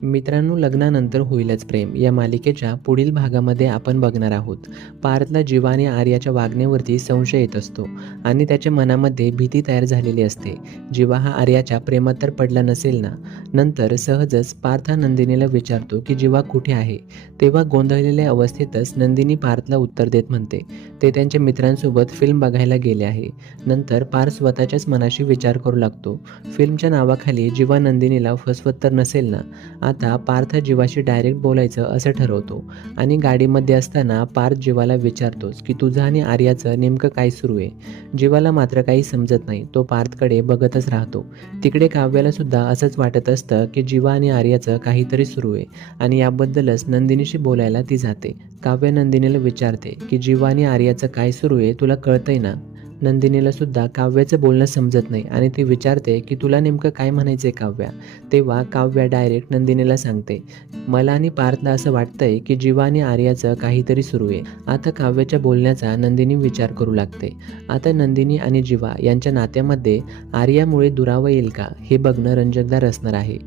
मित्रांनो, लग्नानंतर होईलच प्रेम या मालिकेच्या पुढील भागामध्ये आपण बघणार आहोत. पार्थला जीवा आणि आर्याच्या वागण्यावरती संशय येत असतो आणि त्याच्या मनामध्ये भीती तयार झालेली असते. जीवा हा आर्याच्या प्रेमात तर पडला नसेल ना? नंतर सहजच पार्थ हा नंदिनीला विचारतो की जीवा कुठे आहे? तेव्हा गोंधळलेल्या अवस्थेतच नंदिनी पार्थला उत्तर देत म्हणते, ते त्यांच्या मित्रांसोबत फिल्म बघायला गेले आहे. नंतर पार्थ स्वतःच्याच मनाशी विचार करू लागतो, फिल्मच्या नावाखाली जीवा नंदिनीला फसवत तर नसेल ना? आता पार्थ जीवाशी डायरेक्ट बोलायचं असं ठरवतो आणि गाडीमध्ये असताना पार्थ जीवाला विचारतोच की तुझं आणि आर्याचं नेमकं काय सुरू आहे. जीवाला मात्र काही समजत नाही, तो पार्थकडे बघतच राहतो. तिकडे काव्याला सुद्धा असंच वाटत असतं की जीवा आणि आर्याचं काहीतरी सुरू आहे आणि याबद्दलच नंदिनीशी बोलायला ती जाते. काव्य नंदिनीला विचारते की जीवा आणि आर्याचं काय सुरू आहे, तुला कळतंय ना? नंदिनीला सुद्धा काव्याचं बोलणं समजत नाही आणि ती विचारते की तुला नेमकं काय म्हणायचंय काव्या? तेव्हा काव्या डायरेक्ट नंदिनीला सांगते, मला आणि पार्थला असं वाटतंय की जीवा आणि आर्याचं काहीतरी सुरू आहे. आता काव्याच्या बोलण्याचा नंदिनी विचार करू लागते. आता नंदिनी आणि जीवा यांच्या नात्यामध्ये आर्यामुळे दुरावा येईल का, हे बघणं रंजकदार असणार आहे.